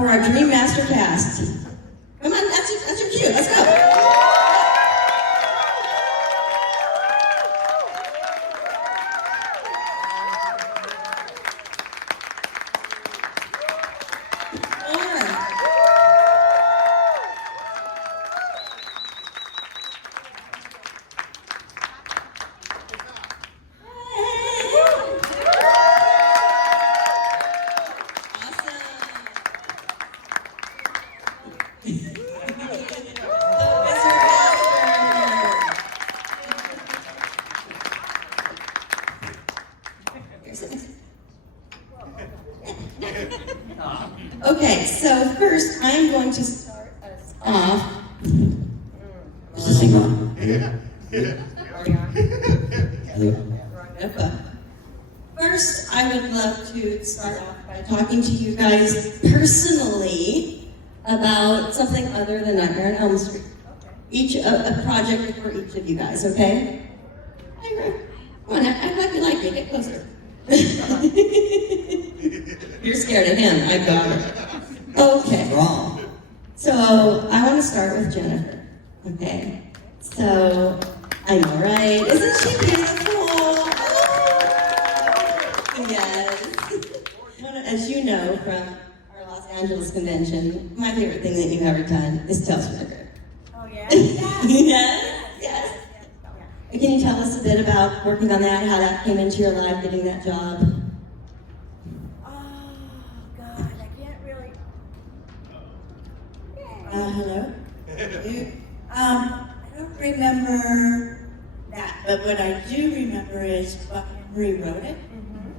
for our Dream Master cast. Come on, that's your cue. Let's go. Okay, so first I'm going to start us off. Is this thing on? First, I would love to start off by talking to you guys personally about something other than Nightmare on Elm Street. Each a project for each of you guys, okay? Come on, act like you like me. Get closer. You're scared of him. I got it. Okay. Wrong. So I want to start with Jennifer. Okay. So I know, right? Isn't she beautiful? Yes. As you know from our Los Angeles convention, my favorite thing that you've ever done is tell Sugar. Oh yeah. Yes. Can you tell us a bit about working on that, how that came into your life, getting that job? Oh God, I can't really. Hello? I don't remember that, but what I do remember is Buck Henry wrote it,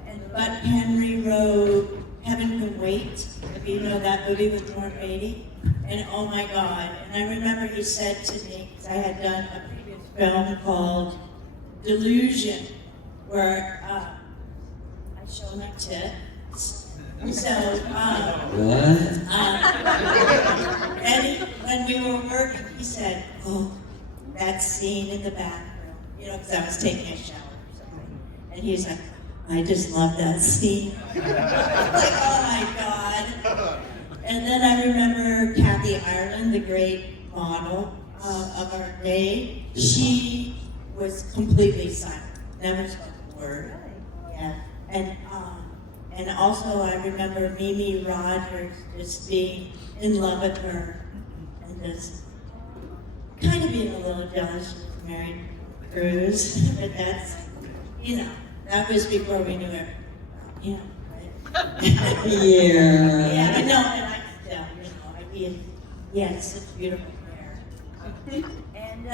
and Buck Henry wrote Heaven Can Wait, if you know that movie with Warren Beatty, and oh my God, and I remember he said to me, because I had done a previous film called Delusion, where I show my tits. So, and when we were working, he said, "Oh, that scene in the bathroom," you know, because I was taking a shower or something. And he's like, "I just love that scene." Like, oh my God. And then I remember Kathy Ireland, the great model of our day. She was completely silent, never spoke a word. Yeah, and also I remember Mimi Rogers just being in love with her and just kind of being a little jealous she was married to Cruz. But that's, you know, that was before we knew her. You know, right? Yeah. Yeah, but no, and I still, you know, he had such beautiful hair. And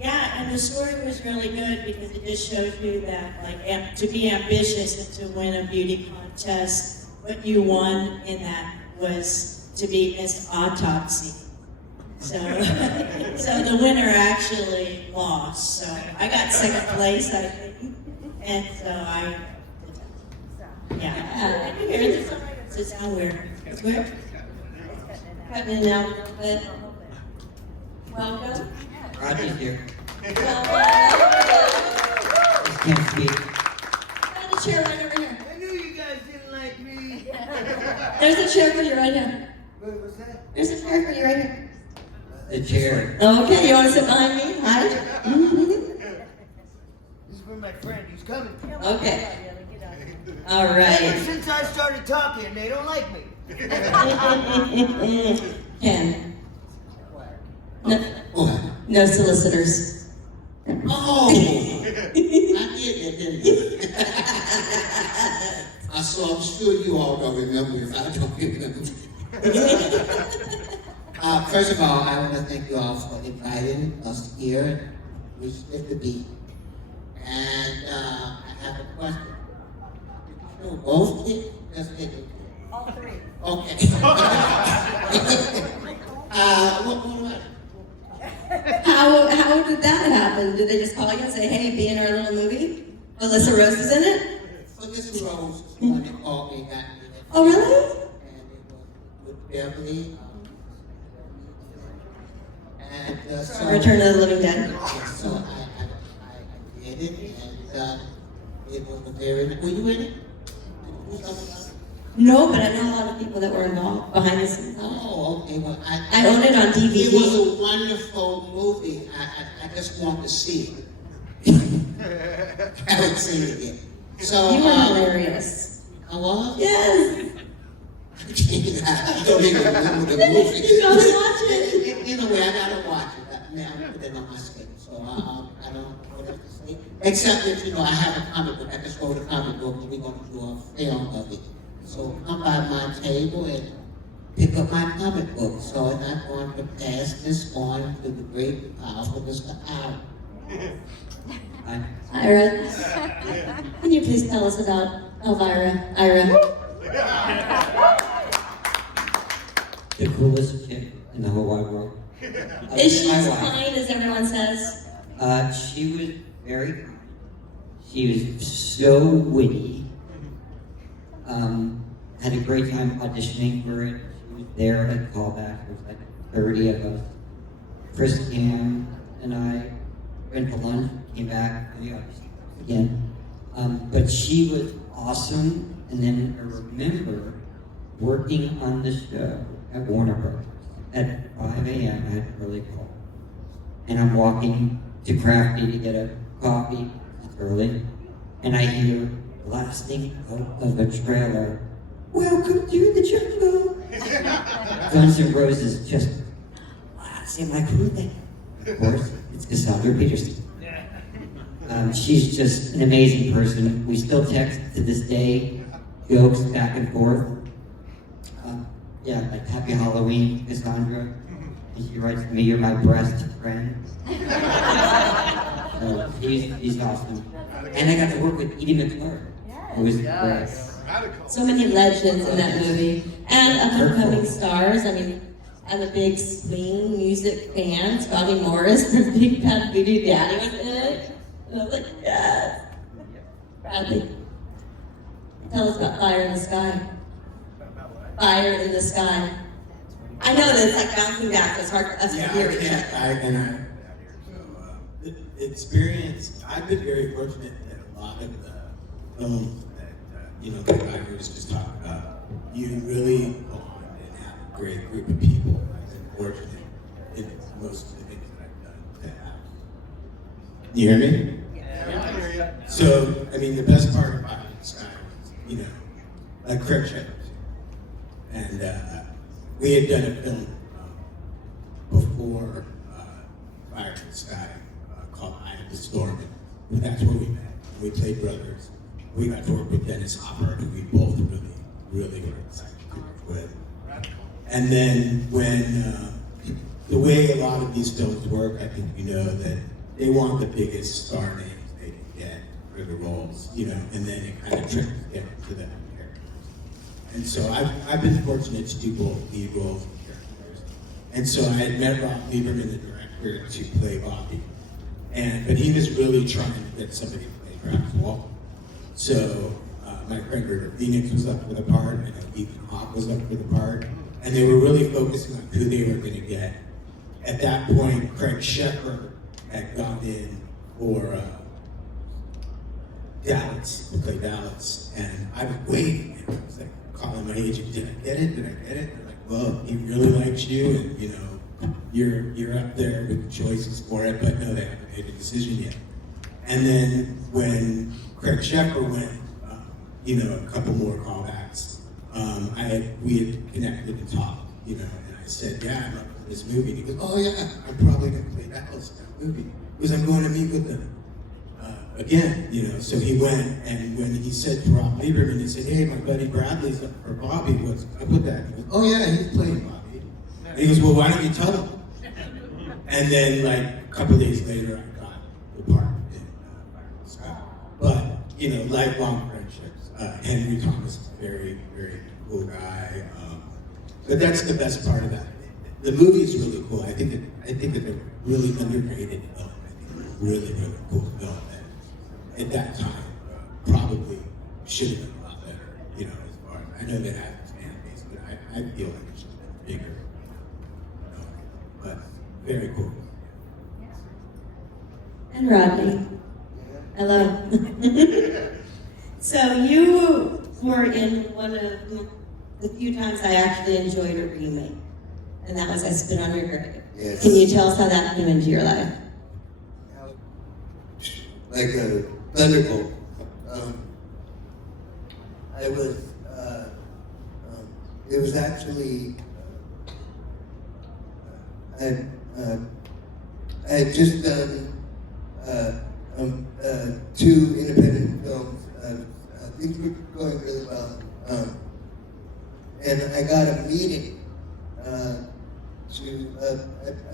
yeah, and the story was really good because it just shows you that, like, to be ambitious and to win a beauty contest, what you won in that was to be Miss Autopsy. So, so the winner actually lost. So I got second place, I think, and so yeah. Does it sound weird? It's weird. Cutting it out a little bit. Welcome. Roger's here. Well, Can't speak. find a chair right over here. I knew you guys didn't like me. There's a chair for you right here. What's that? There's a chair for you right here. The chair. Okay, you want to sit behind me? Hi. This is for my friend. He's coming. Okay. All Ever right. since I started talking, they don't like me. Ken. No, Oh. no solicitors. Oh! I did that, didn't you? So I'm sure you all don't remember if I don't remember. First of all, I want to thank you all for inviting us here. We split the beat. And I have a question. Did you show both kids? Just kidding. All three. Okay. What about it? How did that happen? Did they just call you and say, "Hey, be in our little movie"? Alyssa Rose is in it? So this Rose is the one that called me, got me. Oh, really? And it was with Beverly. And so Return of the Living Dead. So I did it, and it was a very. Were you in it? Did you do something about it? No, but I know a lot of people people that were involved behind the scenes. Oh, okay. Well, I own it on DVD. It was a wonderful movie. I just want to see it. I haven't seen it yet. So, You were hilarious. I was? Yes. I don't even remember the movie. You gotta watch it. Either way, I gotta watch it. Man, I put it on my schedule, so I don't know what else to say. Except that, I have a comic book. I just wrote a comic book, and we're going to do a film of it. So come by my table and pick up my comic book. So I'm not going to pass this on to the great, powerful Mr. Ira. Ira, can you please tell us about Elvira? Ira. The coolest kid in the whole wide world. Is she My as wife. kind as everyone says? She was very kind. She was so witty. Had a great time auditioning for it. She was there at callback. There was like 30 of us. Chris Cam and I went to lunch, came back, and we auditioned again. But she was awesome. And then I remember working on the show at Warner Brothers at 5 a.m. I had an early call. And I'm walking to Crafty to get a coffee. It's early. And I hear blasting out of a trailer, "Welcome to the jungle." Guns N' Roses just blasting. I'm like, who they? Of course, it's Cassandra Peterson. She's just an amazing person. We still text to this day, jokes back and forth. Yeah, like Happy Halloween, Cassandra. And she writes to me, "You're my best friend." So he's awesome. And I got to work with Edie McClure. It was great. So many legends in that movie. And upcoming stars. I mean, I'm a big swing music fan. Scotty Morris from Big Bad Voodoo Daddy was in it. And I was like, yes. Bradley, tell us about Fire in the Sky. Fire in the Sky. I know that it's like bouncing back, so it's hard for us to hear each other. The experience, I've been very fortunate that a lot of the films that, the writers just talked about, you really go on and have a great group of people. I've been fortunate in most of the things that I've done to have. You hear me? Yeah. So, the best part about Sky was, like Craig Shepard. And we had done a film before Fire in the Sky called Eye of the Storm. And that's where we met. We played brothers. We got to work with Dennis Hopper, who we both really were excited to work with. And then when, the way a lot of these films work, I think that they want the biggest star names they can get for the roles, and then it kind of trickles down to them. And so I've been fortunate to do both lead roles and characters. And so I had met Rob Lieberman, the director, to play Bobby. But he was really trying to get somebody to play Travis Walton. So my friend River Phoenix was up for the part, and Ethan Hawke was up for the part. And they were really focusing on who they were going to get. At that point, Craig Shepard had gone in for Dallas, to play Dallas. And I was waiting, and I was like, calling my agent, did I get it? They're like, well, he really likes you, and you're up there with the choices for it, but no, they haven't made a decision yet. And then when Craig Shepard went, a couple more callbacks, we had connected and talked, and I said, yeah, I'm up for this movie. And he goes, oh yeah, I'm probably going to play Dallas in that movie, because I'm going to meet with them. Again, so he went, and when he said to Rob Lieberman, he said, hey, my buddy Bradley's up for Bobby, what's up with that? He goes, oh yeah, he's playing Bobby. And he goes, well, why don't you tell him? And then, a couple days later, I got the part in Fire in the Sky. But, lifelong friendships. Henry Thomas is a very, very cool guy. But that's the best part of that. The movie is really cool. I think it's a really underrated film. I think it's a really, really cool film. At that time, probably should have been a lot better, as far as, I know that has its fan base, but I feel like it should have been bigger. But very cool. And Rodney. Hello. So you were in one of the few times I actually enjoyed a remake, and that was I Spit on Your Grave. Yes. Can you tell us how that came into your life? Like a thunderbolt. I was, it was actually, I had just done 2 independent films. Things were going really well. And I got a meeting I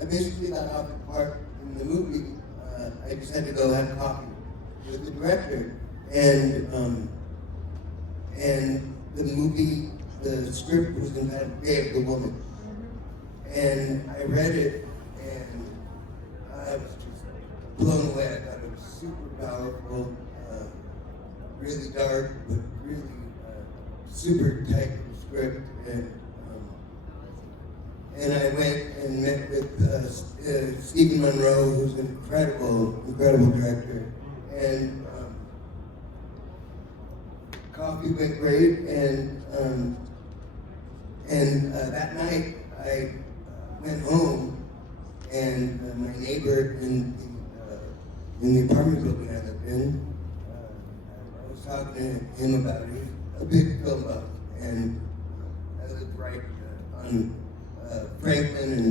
basically got off the part in the movie. I just had to go have coffee with the director. And the movie, the script was entitled Day of the Woman. And I read it, and I was just blown away. I thought it was super powerful, really dark, but really super tight script. And I went and met with Stephen Monroe, who's an incredible director. And coffee went great, and that night I went home, and my neighbor in the apartment building I lived in, I was talking to him about it. He's a big film buff, and I lived right on Franklin and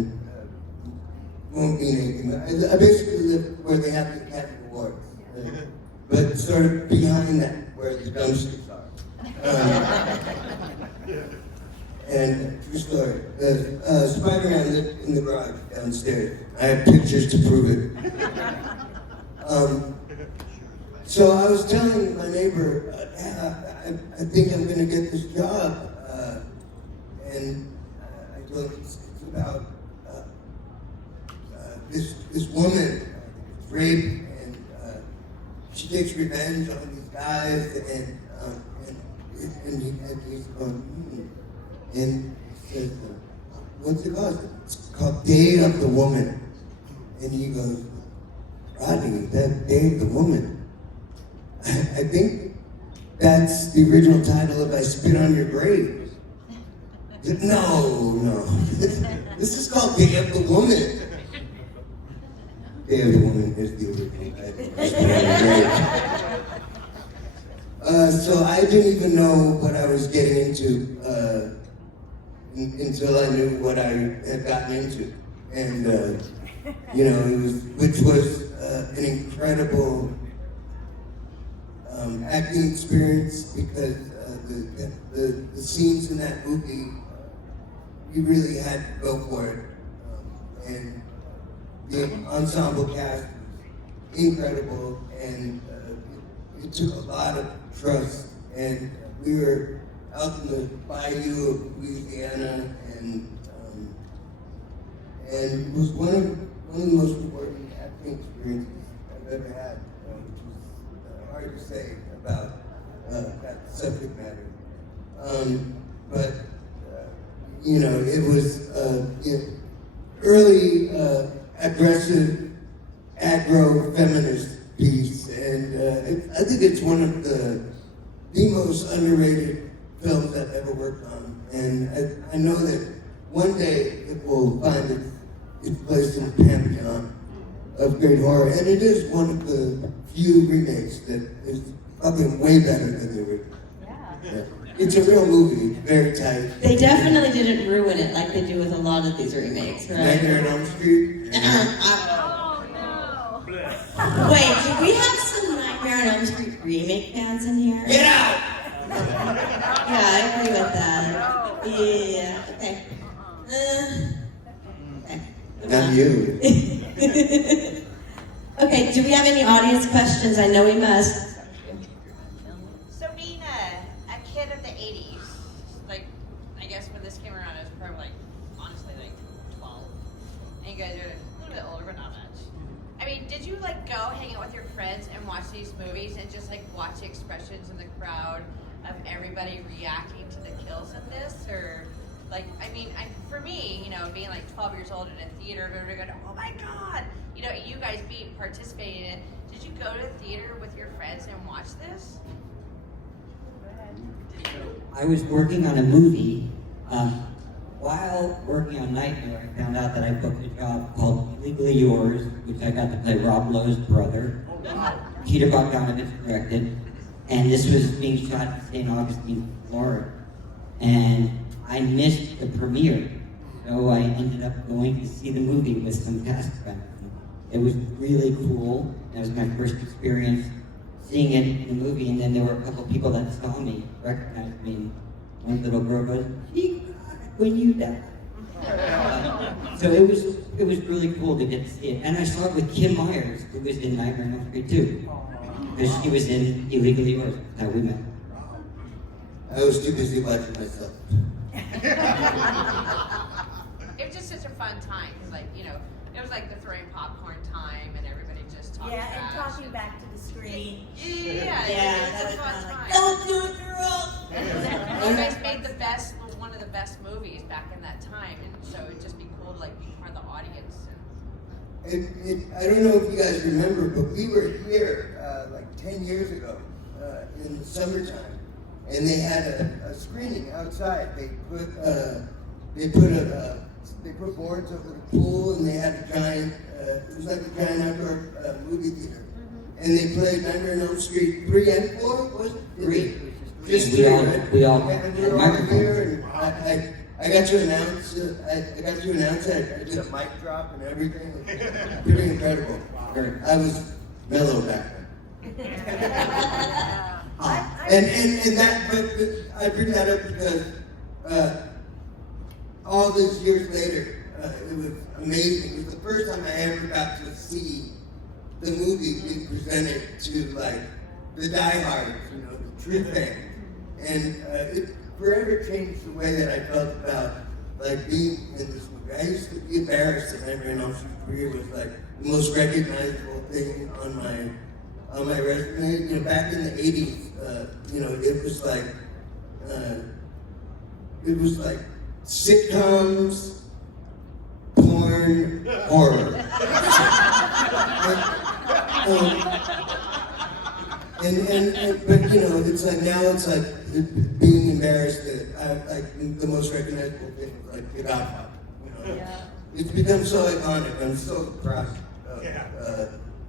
won't mean anything. I basically lived where they have the Academy Awards, but sort of behind that, where the dumpsters are. And true story. Spider-Man lived in the garage downstairs. I have pictures to prove it. So I was telling my neighbor, I think I'm going to get this job. And I told him it's about this woman rape, and she takes revenge on these guys, and he's going, and he says, what's it called? It's called Day of the Woman. And he goes, Rodney, that Day of the Woman. I think that's the original title of I Spit on Your Grave. No. This is called Day of the Woman. Day of the Woman is the original title. I Spit on Your Grave. So I didn't even know what I was getting into until I knew what I had gotten into. And, which was an incredible acting experience, because the scenes in that movie, you really had to go for it. And the ensemble cast was incredible, and it took a lot of trust. And we were out in the bayou of Louisiana, and it was one of the most rewarding acting experiences I've ever had, which was hard to say about that subject matter. But it was early aggressive agro-feminist piece, and I think it's one of the most underrated films I've ever worked on. And I know that one day it will find its place in the pantheon of great horror, and it is one of the few remakes that is probably way better than the original. Yeah. It's a real movie, very tight. They definitely didn't ruin it like they do with a lot of these remakes, right? Nightmare on Elm Street. Oh, no. Wait, do we have some Nightmare on Elm Street remake fans in here? Get out! Yeah, I agree with that. Yeah, okay. Okay. Not you. Okay, do we have any audience questions? I know we must. So being a kid of the 80s, like, I guess when this came around, I was probably honestly 12. And you guys are a little bit older, but not much. I mean, did you go hang out with your friends and watch these movies and just watch the expressions in the crowd of everybody reacting to the kills in this? Or for me, being 12 years old in a theater, everybody going, oh my God, you guys participating in it. Did you go to the theater with your friends and watch this? I was working on a movie. While working on Nightmare, I found out that I booked a job called Legally Yours, which I got to play Rob Lowe's brother. Peter Bogdanovich directed, and this was being shot in St. Augustine, Florida. And I missed the premiere, so I ended up going to see the movie with some cast friends. It was really cool. That was my first experience seeing it in the movie, and then there were a couple people that saw me, recognized me, and one little girl goes, "She cried when you died." So it was really cool to get to see it. And I saw it with Kim Myers, who was in Nightmare on Elm Street too. Because she was in Illegally Yours. That's how we met. I was too busy watching myself. It was just such a fun time because, like, you know, it was like the throwing popcorn time and everybody just talking. Yeah, and trash talking back to the screen. Yeah, Yeah, it was a fun that was fun. time. Don't do it, girl. You guys made one of the best movies back in that time, and so it'd just be cool to like be part of the audience. I don't know if you guys remember, but we were here like 10 years ago in the summertime, and they had a screening outside. They put boards over the pool, and they had a giant. It was like a giant outdoor movie theater, and they played Nightmare on Elm Street 3 and 4. Was it 3? Just We 3, all- right? we all And we had were all microphones. here, and I got to announce. I got to announce it. I did a mic drop and everything. It was pretty incredible. I was mellow back then. And that, but I bring that up because all these years later, it was amazing. It was the first time I ever got to see the movie being presented to like the diehards, you know, the true fans, and it forever changed the way that I felt about like being in this movie. I used to be embarrassed that Nightmare on Elm Street 3 was like the most recognizable thing on my resume. You know, back in the 80s, you know, it was like sitcoms, porn, horror. But you know, it's like now it's like being embarrassed that like the most recognizable thing is like The Godfather. You know, it's become so iconic. I'm so proud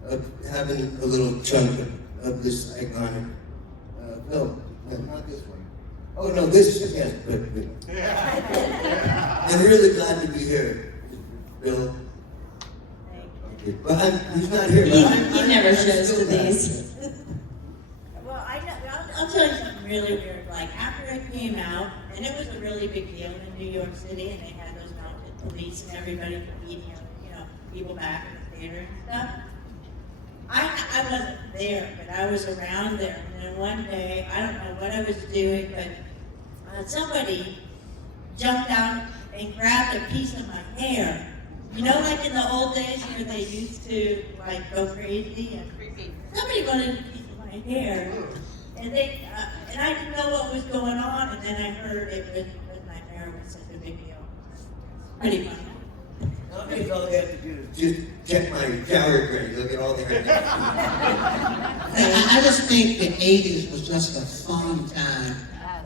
of having a little chunk of this iconic film. No, not this one. Oh no, this yes, but I'm really glad to be here, Bill. But he's not here. He, but he I'm never still shows to glad. these. Well, I'll tell you something really weird. Like after it came out, and it was a really big deal in New York City, and they had those mounted police and everybody beating, you know, people back in the theater and stuff. I wasn't there, but I was around there. And then one day, I don't know what I was doing, but somebody jumped out and grabbed a piece of my hair. You know, like in the old days where they used to like go crazy, and Creepy. somebody wanted a piece of my hair, and they and I didn't know what was going on, and then I heard it was Nightmare was such a big deal. Pretty funny. Nowadays, all they have to do is just check my shower drain. Look at all the hair. I just think the 80s was just a fun time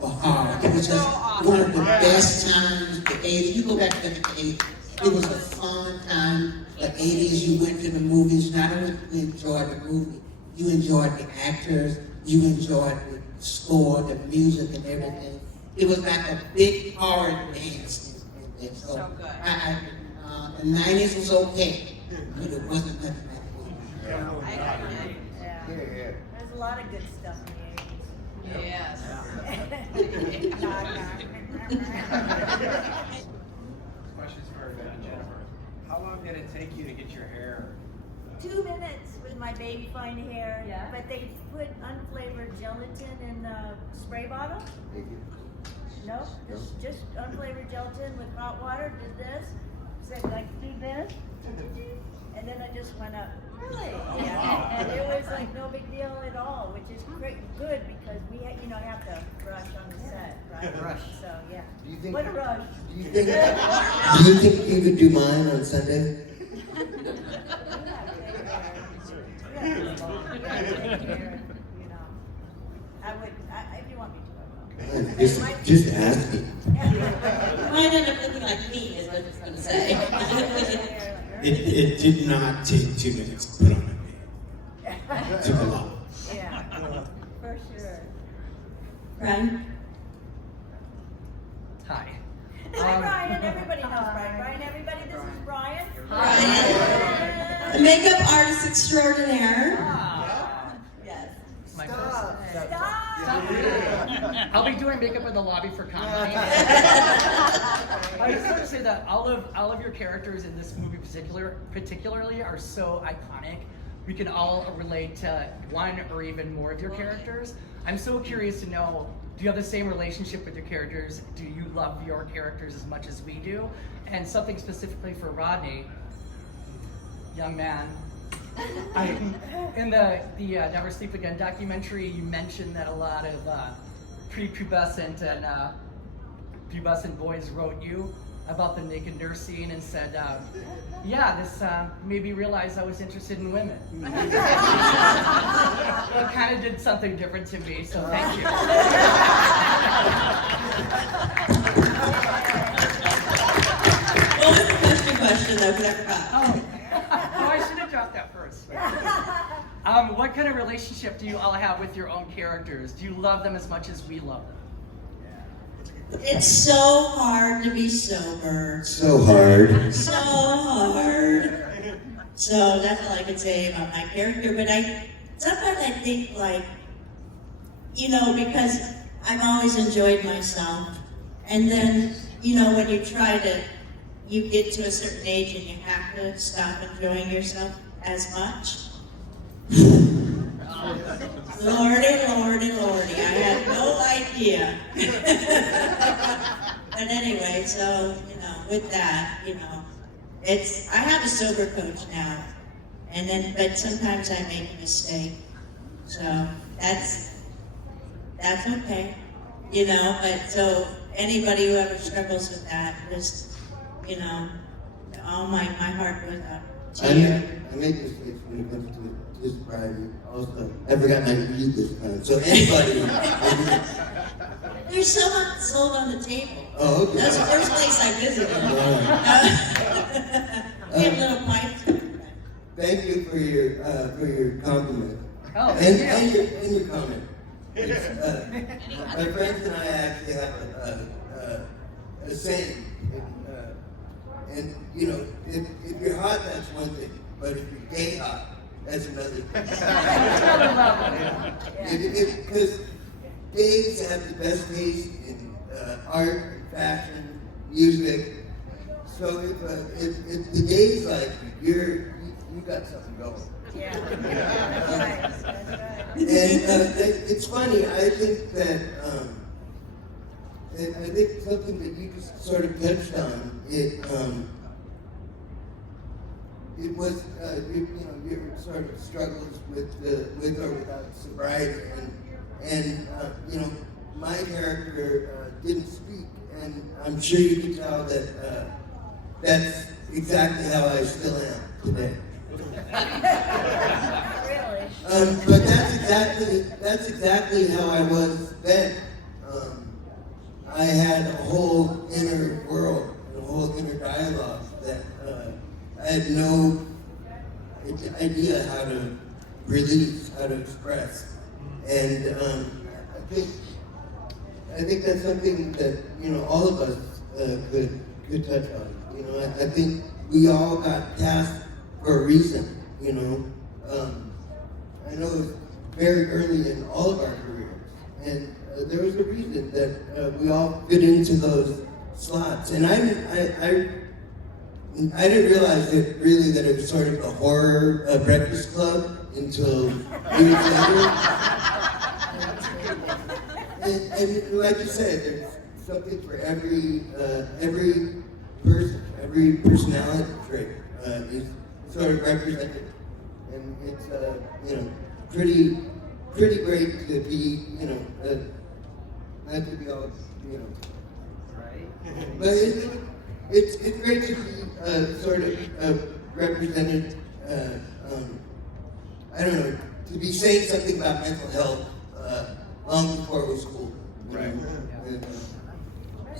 for horror. It was just one of the best times, the 80s. You go back to the 80s, it was a fun time. The 80s, you went to the movies. Not only did you enjoy the movie, you enjoyed the actors, you enjoyed the score, the music, and everything. It was like a big horror dance. So good. The 90s was okay, but it wasn't nothing like that. I agree. Yeah. Yeah. There's a lot of good stuff in the 80s. Yes. Questions for Jennifer. How long did it take you to get your hair? 2 minutes with my baby fine hair. Yeah. But they put unflavored gelatin in the spray bottle. No, just unflavored gelatin with hot water. Did this. Said like do this, and then I just went up. Really? Yeah. And it was like no big deal at all, which is great, good because we have to rush on the set, right? Rush. So yeah. Do you think? What a rush. Do you think you could do mine on Sunday? I would, if you want me to, I will. Just ask me. Might end up looking like me, is what it's going to say. It did not take 2 minutes to put on a makeup. It took a lot. Yeah, for sure. Brian? Hi. Hi, Brian. Everybody knows Brian. Brian, everybody, this is Brian. Brian. The makeup artist extraordinaire. Yes. My first. Stop. I'll be doing makeup in the lobby for comedy. I just want to say that all of your characters in this movie particularly are so iconic. We can all relate to one or even more of your characters. I'm so curious to know, do you have the same relationship with your characters? Do you love your characters as much as we do? And something specifically for Rodney, young man. In the Never Sleep Again documentary, you mentioned that a lot of prepubescent and pubescent boys wrote you about the naked nurse scene and said, yeah, this made me realize I was interested in women. Well, it kind of did something different to me, so thank you. What was the question though, because I forgot. Oh, I should have dropped that first. What kind of relationship do you all have with your own characters? Do you love them as much as we love them? It's so hard to be sober. So hard. So hard. So that's all I can say about my character. But sometimes I think like, because I've always enjoyed myself. And then, when you get to a certain age and you have to stop enjoying yourself as much. Lordy, I had no idea. But anyway, so, with that, I have a sober coach now. But sometimes I make a mistake. So that's okay. But so anybody who ever struggles with that, just, my heart goes out to you. I make mistakes when it comes to this Friday. Also, I forgot my read this time. So anybody, There's so much sold on the table. oh, okay. That's the first place I visited. We have little pipes. Thank you for your compliment. Oh, and your comment. My friends and I actually have a saying. And if you're hot, that's one thing. But if you're gay hot, that's another thing. Because gays have the best taste in art, fashion, music. So if the gays like you, you got something going. Yeah. That's right. And it's funny. I think that something that you just sort of touched on. It was your sort of struggles with or without sobriety, and my character didn't speak, and I'm sure you can tell that that's exactly how I still am today. Really? But that's exactly how I was then. I had a whole inner world, a whole inner dialogue that I had no idea how to release, how to express, and I think that's something that all of us could touch on. I think we all got cast for a reason. I know it was very early in all of our careers, and there was a reason that we all fit into those slots. And I didn't realize that it was sort of a horror Breakfast Club until years later. And like you said, there's something for every person, every personality trait is sort of represented, and it's pretty great to be not to be all right, but it's great to be sort of represented. I don't know, to be saying something about mental health long before it was cool. Right.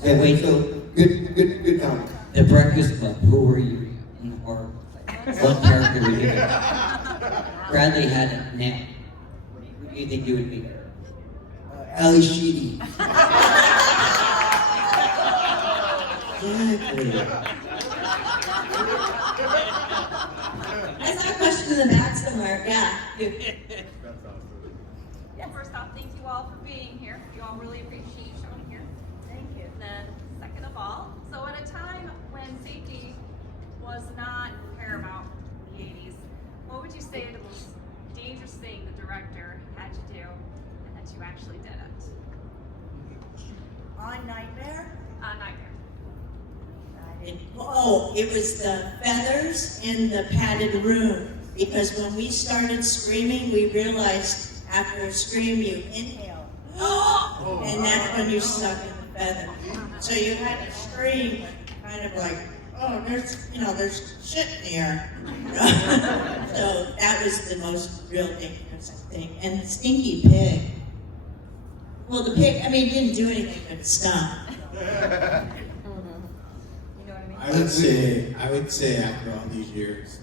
Yeah, wait. So good comment. The Breakfast Club, who were you in the horror? What character were you? Bradley had it nailed. Who do you think you would be? Ali Sheedy. I saw a question in the back somewhere. Yeah. Yeah, first off, thank you all for being here. You all really appreciate you showing here. Thank you. And then, second of all, so at a time when safety was not paramount in the 80s, what would you say the most dangerous thing the director had to do and that you actually did it? On Nightmare? Nightmare. It was the feathers in the padded room. Because when we started screaming, we realized after a scream you inhale. And that's when you suck in the feather. So you had to scream kind of like, oh, there's shit in the air. So that was the most real dangerous thing. And the stinky pig. Well, the pig, didn't do anything but stunk. I would say after all these years,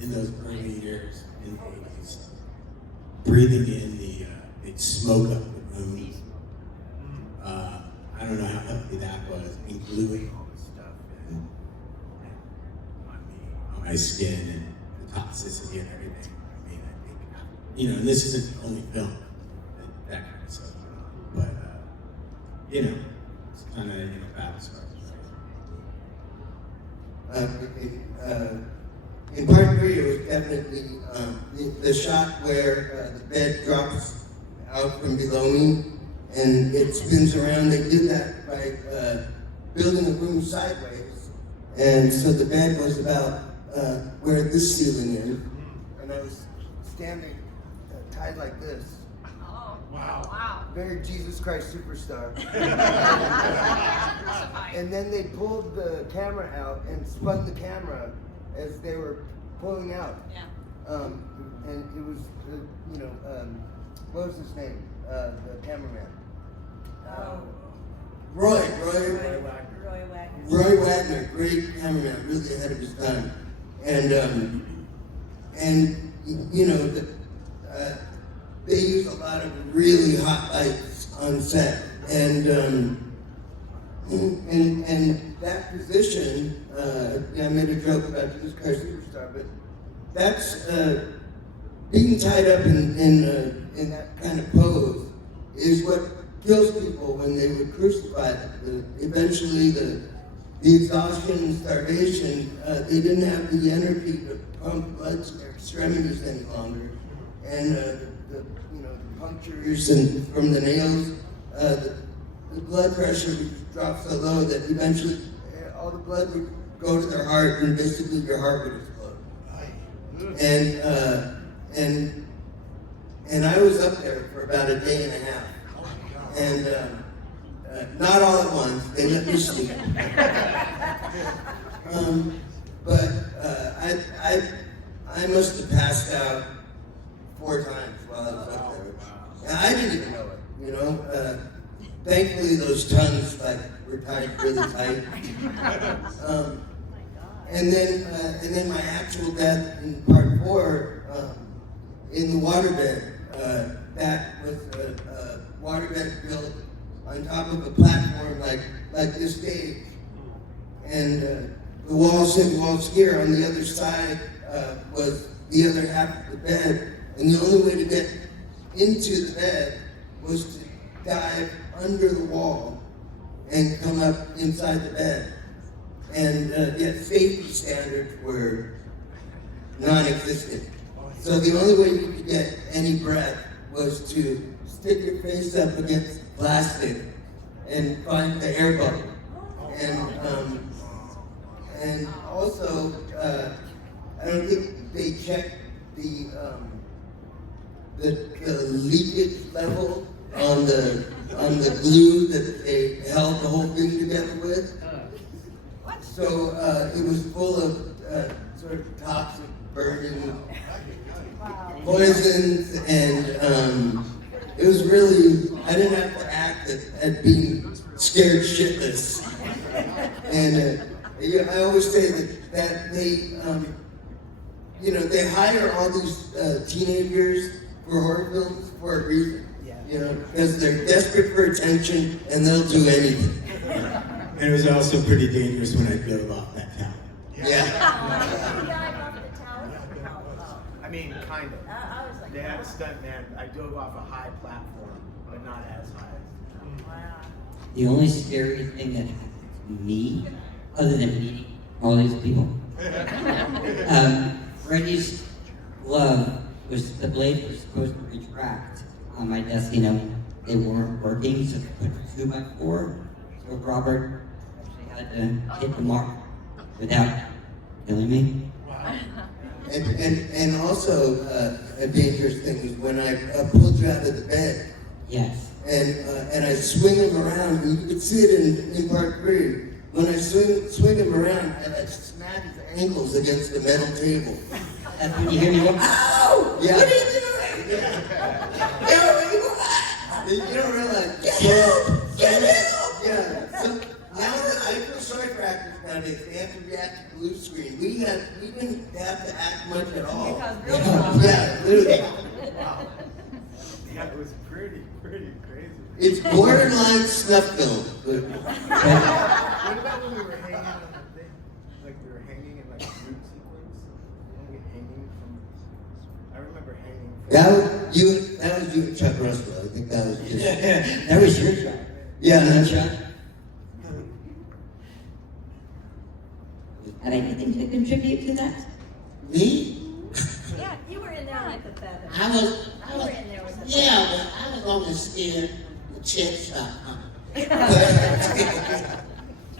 in those early years in the 80s, breathing in the smoke up the room. I don't know how healthy that was, and gluing all this stuff on my skin and the toxicity and everything. I think, and this isn't the only film that kind of stuff went on, but it's kind of battle scars. In part 3, it was definitely the shot where the bed drops out from below me and it spins around. They did that by building the room sideways, and so the bed was about where this ceiling is, and I was standing tied like this. Oh, Wow. Very Jesus Christ Superstar. And then they pulled the camera out and spun the camera as they were pulling out. Yeah. And it was, what was his name? The cameraman. Roy Wagner, great cameraman, really ahead of his time. They use a lot of really hot lights on set, and that position. I made a joke about Jesus Christ Superstar, but that's being tied up in that kind of pose is what kills people when they would crucify them. Eventually, the exhaustion and starvation, they didn't have the energy to pump blood to their extremities any longer, and the punctures and from the nails, the blood pressure would drop so low that eventually all the blood would go to their heart, and basically your heart would explode. And I was up there for about a day and a half, and not all at once. They let me sleep. But I must have passed out 4 times while I was up there. And I didn't even know it, Thankfully, those tongues were tied really tight. And then my actual death in part 4, in the waterbed. That was a waterbed built on top of a platform like this stage, and the wall here on the other side was the other half of the bed, and the only way to get into the bed was to dive under the wall and come up inside the bed. And yet safety standards were non-existent. So the only way you could get any breath was to stick your face up against plastic and find the air bubble. And also, I don't think they checked the leakage level on the glue that they held the whole thing together with. So it was full of sort of toxic, burning poisons, and it was really, I didn't have to at being scared shitless. And yeah, I always say that they, they hire all these teenagers for horror films for a reason. Because they're desperate for attention and they'll do anything. And it was also pretty dangerous when I drove off that tower. I mean, kind of. I was like, They had a stunt man. I dove off a high platform, but not as high. wow. The only scary thing that happened to me, other than meeting all these people, Freddy's glove was, the blade was supposed to retract on my desk, they weren't working, so they put a 2x4. So Robert actually had to hit the mark without killing me. And also, a dangerous thing is when I pulled you out of the bed. Yes. And I swing him around, and you can see it in part 3. When I swing him around, I smack his ankles against the metal table. That's when you hear me go, ow! Yeah. What are you doing? You don't realize, get help! Get help! Yeah. So now I feel sorry for actors nowadays. They have to react to blue screen. We didn't have to act much at all. Yeah, literally. Wow. Yeah, it was pretty crazy. It's borderline snuff film. What about when we were hanging on the thing? Like we were hanging in like a group sequence? Weren't we hanging from? I remember hanging from. That was you and Chuck Russell. I think that was just. that was your shot. Yeah, Your that's shot. Have anything to contribute to that? Me? Yeah, you were in there with the feather. I was, You were in there with the yeah, but I was only scared the check shot coming.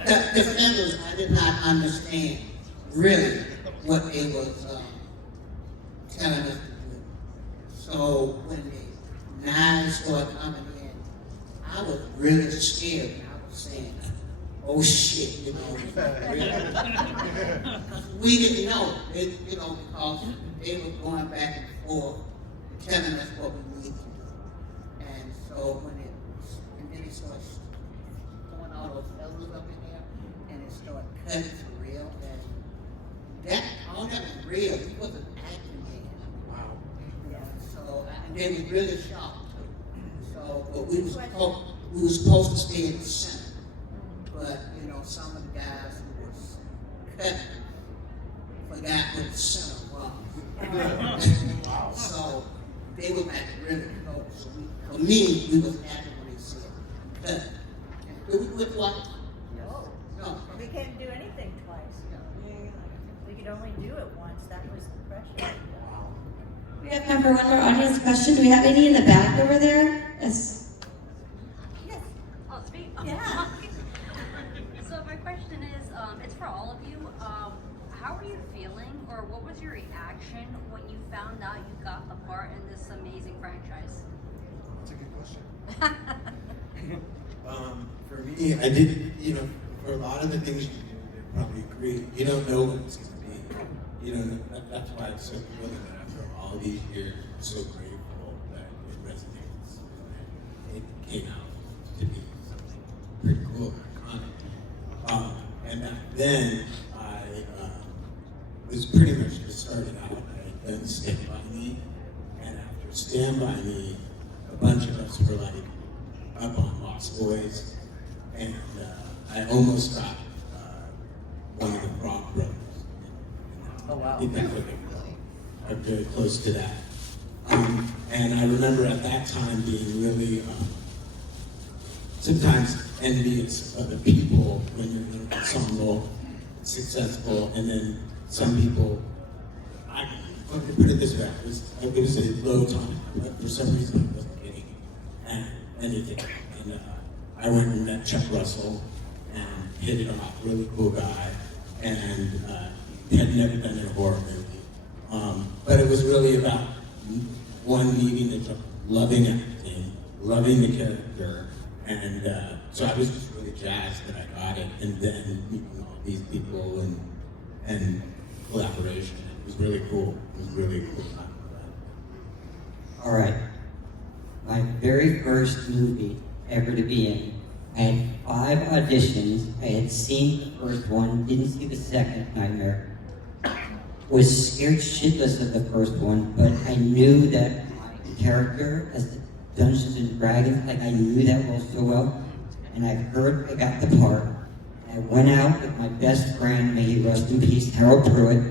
The feathers, I did not understand really what they was telling us to do. So when the knives started coming in, I was really scared. I was saying, oh shit, really. We didn't know, because they were going back and forth, telling us what we needed to do. And so and then it started throwing all those feathers up in there, and it started cutting for real. And all that was real. He wasn't acting in. Wow. Yeah. So, and they was really shocked too. So, but we was supposed to stay in the center. But, some of the guys who was cutting forgot what the center was. So, they were like really close. So for me, we was happy when they said cut. And did we quit twice? No. We can't do anything twice. We could only do it once. That was the pressure. We have time for one more audience question. Do we have any in the back over there? Yes. Yes. Oh, it's me? Yeah. So my question is, it's for all of you. How are you feeling, or what was your reaction when you found out you got the part in this amazing franchise? That's a good question. For me, I did, for a lot of the things you do, they probably agree. You don't know what it's going to be. You don't know. That's why it's so thrilling that after all these years, I'm so grateful that it resonates and that it came out to be something pretty cool and iconic. And back then, I was pretty much just started out. I had done Stand By Me, and after Stand By Me, a bunch of us were like up on Lost Boys, and I almost got one of the Frog Brothers. Oh, wow. I think that's what they are very close to that. And I remember at that time being really sometimes envious of the people when you're in an ensemble, successful, and then some people, let me put it this way, it was a low time, but for some reason I wasn't getting anything. And I went and met Chuck Russell and hit it off, really cool guy, and had never been in a horror movie. But it was really about one meeting that took loving acting, loving the character, and so I was just really jazzed that I got it, and then meeting all these people and collaboration. It was really cool. It was really cool time for that. All right. My very first movie ever to be in. I had 5 auditions. I had seen the first one, didn't see the second, Nightmare. Was scared shitless of the first one, but I knew that my character as the Dungeons and Dragons, like I knew that role so well, and I heard I got the part. I went out with my best friend, may he rest in peace, Harold Pruitt.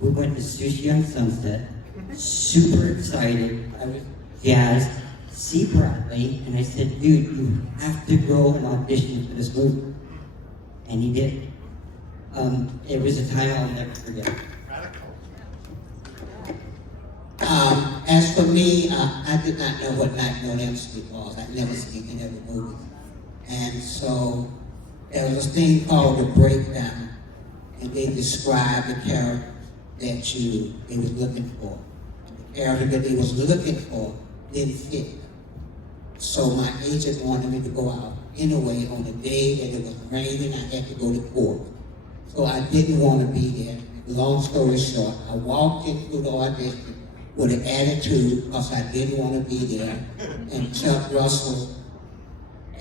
We went to Sushi on Sunset, super excited. I was jazzed, see Bradley, and I said, dude, you have to go and audition for this movie. And he did. It was a time I'll never forget. As for me, I did not know what Nightmare on Elm Street was. I'd never seen any of the movies. And so there was a thing called the breakdown, and they described the character that they was looking for. And the character that they was looking for didn't fit. So my agent wanted me to go out anyway on the day that it was raining. I had to go to court. So I didn't want to be there. Long story short, I walked into the audition with an attitude because I didn't want to be there. And Chuck Russell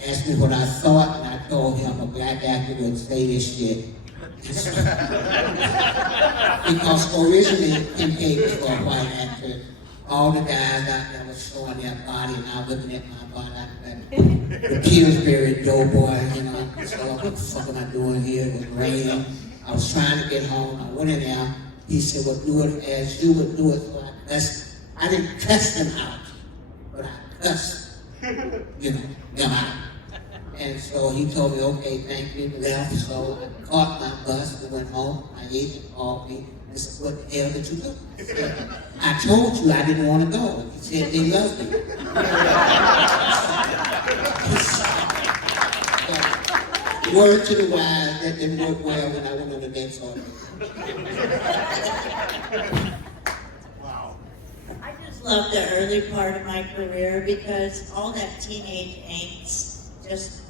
asked me what I thought, and I told him a black actor would say this shit. Because originally, Kim K was for a white actor. All the guys out there were showing their body, and I was looking at my body like the Pillsbury doughboy, you know. So what the fuck am I doing here? It was raining. I was trying to get home. I went in there. He said, well, do it as you would do it. So I cussed. I didn't cuss them out, but I cussed, them out. And so he told me, okay, thank you, left. So I caught my bus and went home. My agent called me and said, what the hell did you do? I said, I told you I didn't want to go. He said, they loved me. Word to the wise, that didn't work well when I went on the next audition. Wow. I just love the early part of my career because all that teenage angst just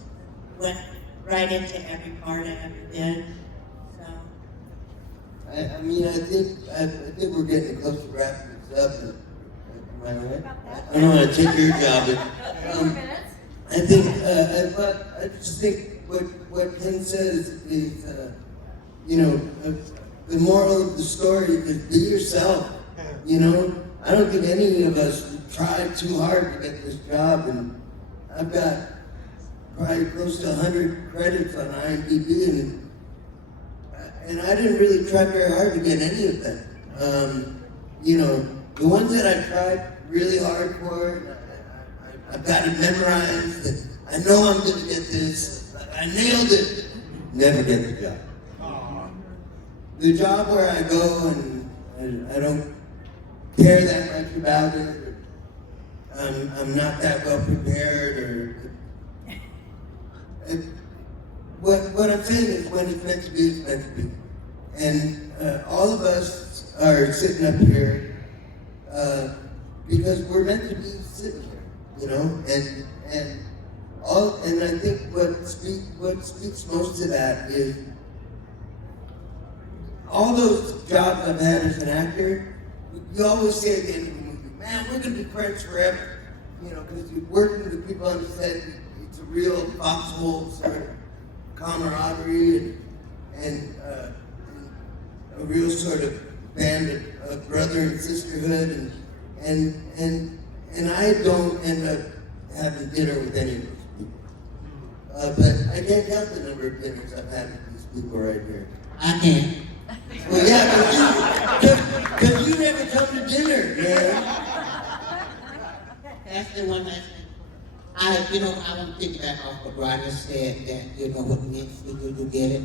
went right into every part I ever did. So. I mean, I think we're getting close to wrapping this up. Am I right? I don't want to take your job, but I think I just think what Ken says is the moral of the story is be yourself. I don't think any of us tried too hard to get this job, and I've got probably close to 100 credits on IMDb, and I didn't really try very hard to get any of them. The ones that I tried really hard for, I've got it memorized, and I know I'm going to get this. I nailed it. Never get the job. The job where I go and I don't care that much about it. I'm not that well prepared, what I'm saying is when it's meant to be, it's meant to be. And all of us are sitting up here because we're meant to be sitting here, and I think what speaks most to that is all those jobs I've had as an actor. You always say at the end of the movie, man, we're gonna be friends forever, because you're working with people on the set. It's a real foxhole sort of camaraderie and a real sort of band of brother and sisterhood, and I don't end up having dinner with any of those people. But I can't count the number of dinners I've had with these people right here. I can. Well, yeah, because you never come to dinner, man. That's the one last thing. I want to piggyback off what Roger said, that, what meant for you to get it.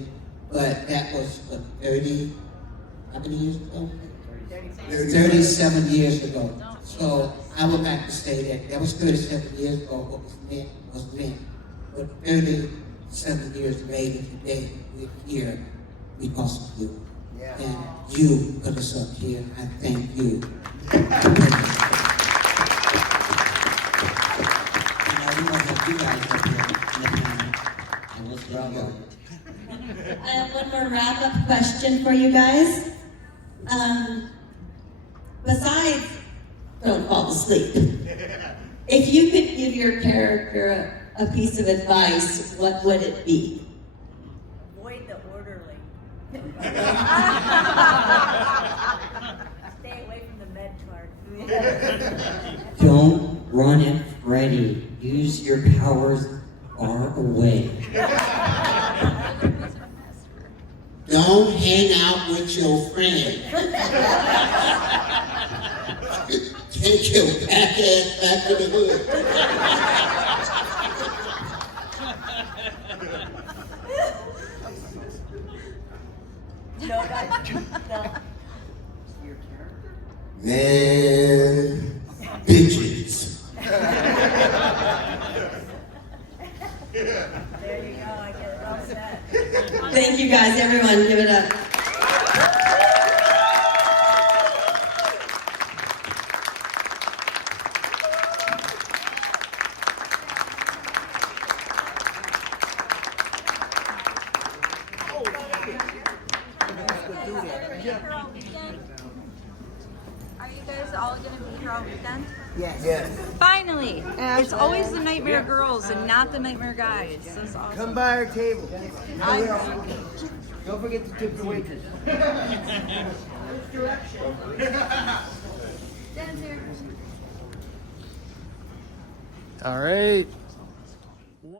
But that was, 30, how many years ago? 37 years ago. So I would like to say that was 37 years ago. What was meant. But 37 years later today, we're here because of you. Yeah. And you put us up here. I thank you. And I want to have you guys up here in the panel, and we'll see how you go. I have one more wrap-up question for you guys. Besides, don't fall asleep. If you could give your character a piece of advice, what would it be? Avoid the orderly. Stay away from the med card. Don't run at Freddy. Use your powers far away. Don't hang out with your friend. Take your back ass back to the hood. No, guys, no. Man, bitches. There you go, I get it all set. Thank you guys, everyone, give it up. Are you guys all gonna be here all weekend? Yes. Finally! It's always the Nightmare Girls and not the Nightmare Guys. That's awesome. Come by our table. Don't forget to tip the waitress. Jen's here. All right.